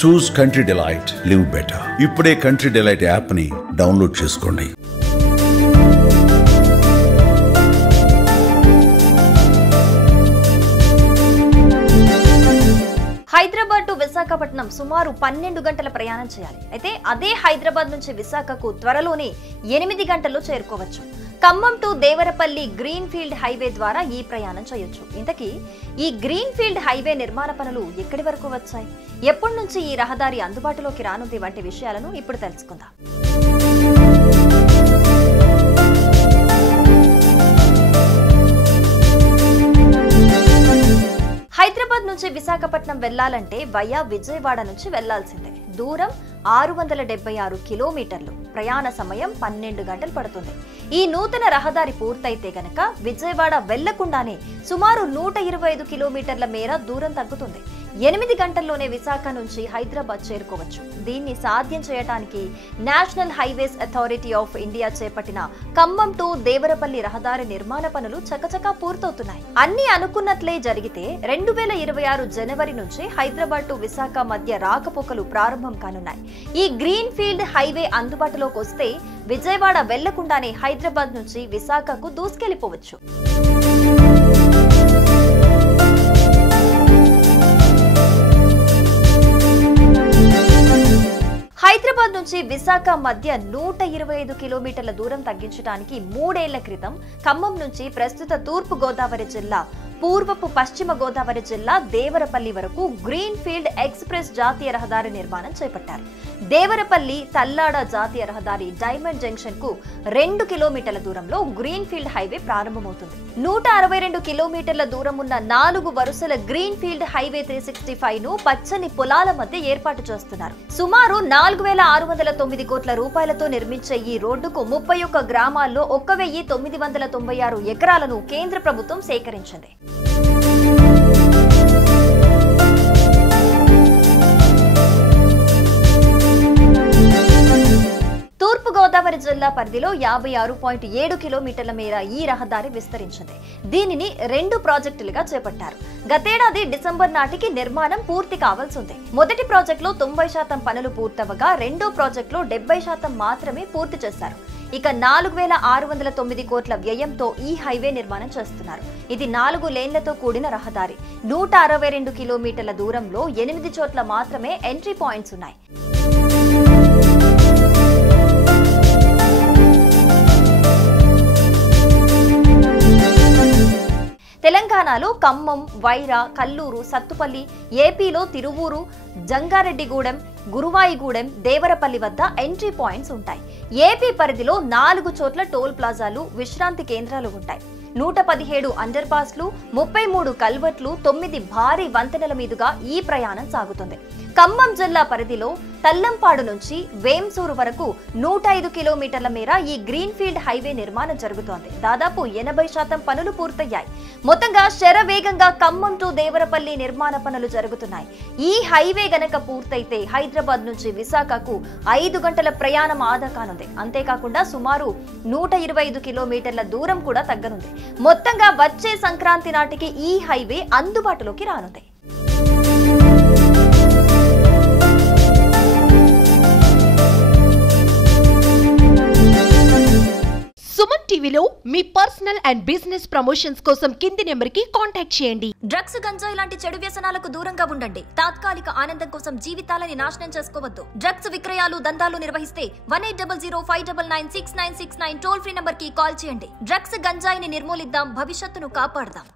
చూస్ country delight, live better. ఇప్పుడే country delight app ని download చేసుకోండి. హైదరాబాద్ టు విశాఖపట్నం సుమారు 12 గంటల ప్రయాణం చేయాలి. అయితే అదే హైదరాబాద్ నుంచి విశాఖకు త్వరలోనే 8 గంటల్లో చేరుకోవచ్చు. Khammam to Devarapalli green field highway ద్వారా ఈ ప్రయాణం చేయొచ్చు. ఇంతకీ ఈ గ్రీన్ ఫీల్డ్ హైవే నిర్మాణ పనులు ఎక్కడి వరకు వచ్చాయి, ఎప్పటి నుంచి ఈ రహదారి అందుబాటులోకి రానుంది వంటి విషయాలను ఇప్పుడు తెలుసుకుందాం. హైదరాబాద్ నుంచి విశాఖపట్నం వెళ్లాలంటే వయా విజయవాడ నుంచి వెళ్లాల్సిందే. దూరం 676 కిలోమీటర్లు, ప్రయాణ సమయం 12 గంటలు పడుతుంది. ఈ నూతన రహదారి పూర్తయితే గనక విజయవాడ వెళ్లకుండానే సుమారు 125 కిలోమీటర్ల మేర దూరం తగ్గుతుంది. 8 గంటల్లోనే విశాఖ నుంచి హైదరాబాద్ చేరుకోవచ్చు. దీన్ని సాధ్యం చేయడానికి national highways authority of India చేపట్టిన ఖమ్మం టు దేవరపల్లి రహదారి నిర్మాణ పనులు చకచకా పూర్తవుతున్నాయి. అన్ని అనుకున్నట్లే జరిగితే 2026 జనవరి నుంచి హైదరాబాద్ టు విశాఖ మధ్య రాకపోకలు ప్రారంభం కానున్నాయి. ఈ గ్రీన్ ఫీల్డ్ హైవే అందుబాటులోకి వస్తే విజయవాడ వెళ్లకుండానే హైదరాబాద్ నుంచి విశాఖకు దూసుకెళ్లిపోవచ్చు. హైదరాబాద్ నుంచి విశాఖ మధ్య 125 కిలోమీటర్ల దూరం తగ్గించడానికి 3 ఏళ్ల క్రితం ఖమ్మం నుంచి ప్రస్తుత తూర్పు గోదావరి జిల్లా, పూర్వపు పశ్చిమ గోదావరి జిల్లా దేవరపల్లి వరకు గ్రీన్ ఫీల్డ్ ఎక్స్ప్రెస్ జాతీయ రహదారి నిర్మాణం చేపట్టారు. దేవరపల్లి తల్లాడ జాతీయ రహదారి డైమండ్ జంక్షన్ కు 2 కిలోమీటర్ల దూరంలో గ్రీన్ ఫీల్డ్ హైవే ప్రారంభమవుతుంది. 162 కిలోమీటర్ల దూరం ఉన్న 4 వరుసల గ్రీన్ ఫీల్డ్ హైవే 365 ను పచ్చని పొలాల మధ్య ఏర్పాటు చేస్తున్నారు. సుమారు 4609 కోట్ల రూపాయలతో నిర్మించే ఈ రోడ్డుకు 31 గ్రామాల్లో 1996 ఎకరాలను కేంద్ర ప్రభుత్వం సేకరించింది. తూర్పు గోదావరి జిల్లా పరిధిలో 56.7 కిలోమీటర్ల మేర ఈ రహదారి విస్తరించింది. దీనిని 2 ప్రాజెక్టులుగా చేపట్టారు. గతేడాది డిసెంబర్ నాటికి నిర్మాణం పూర్తి కావాల్సింది. మొదటి ప్రాజెక్టులో 90% పనులు పూర్తవగా రెండో ప్రాజెక్టులో 70% మాత్రమే పూర్తి చేశారు. ఇక 4609 కోట్ల వ్యయంతో ఈ హైవే నిర్మాణం చేస్తున్నారు. ఇది 4 లేన్లతో కూడిన రహదారి. 162 కిలోమీటర్ల దూరంలో 8 చోట్ల మాత్రమే ఎంట్రీ పాయింట్స్ ఉన్నాయి. తెలంగాణలో ఖమ్మం, వైరా, కల్లూరు, సత్తుపల్లి, ఏపీలో తిరువూరు, జంగారెడ్డిగూడెం, గురువాయిగూడెం, దేవరపల్లి వద్ద ఎంట్రీ పాయింట్స్ ఉంటాయి. ఏపీ పరిధిలో 4 చోట్ల టోల్ ప్లాజాలు, విశ్రాంతి కేంద్రాలు ఉంటాయి. 117 అండర్ పాస్లు, 33 కల్వర్ట్లు, 9 భారీ వంతెనల మీదుగా ఈ ప్రయాణం సాగుతుంది. ఖమ్మం జిల్లా పరిధిలో తల్లంపాడు నుంచి వేంసూరు వరకు 105 కిలోమీటర్ల మేర ఈ గ్రీన్ ఫీల్డ్ హైవే నిర్మాణం జరుగుతోంది. దాదాపు 80% పనులు పూర్తయ్యాయి. మొత్తంగా శరవేగంగా ఖమ్మం టు దేవరపల్లి నిర్మాణ పనులు జరుగుతున్నాయి. ఈ హైవే గనక పూర్తయితే హైదరాబాద్ నుంచి విశాఖకు 5 గంటల ప్రయాణం ఆదా కానుంది. అంతేకాకుండా సుమారు 125 కిలోమీటర్ల దూరం కూడా తగ్గనుంది. మొత్తంగా వచ్చే సంక్రాంతి నాటికి ఈ హైవే అందుబాటులోకి రానుంది. సుమన్ టీవీలో మీ పర్సనల్ అండ్ బిజినెస్ ప్రమోషన్స్ కోసం కింది నెంబర్కి కాంటాక్ట్ చేయండి. డ్రగ్స్, గంజాయి లాంటి చెడు వ్యసనాలకు దూరంగా ఉండండి. తాత్కాలిక ఆనందం కోసం జీవితాలని నాశనం చేసుకోవద్దు. డ్రగ్స్ విక్రయాలు, దందాలు నిర్వహిస్తే 180059969969 టోల్ ఫ్రీ నంబర్ కి కాల్ చేయండి. డ్రగ్స్, గంజాయిని నిర్మూలిద్దాం, భవిష్యత్తును కాపాడదాం.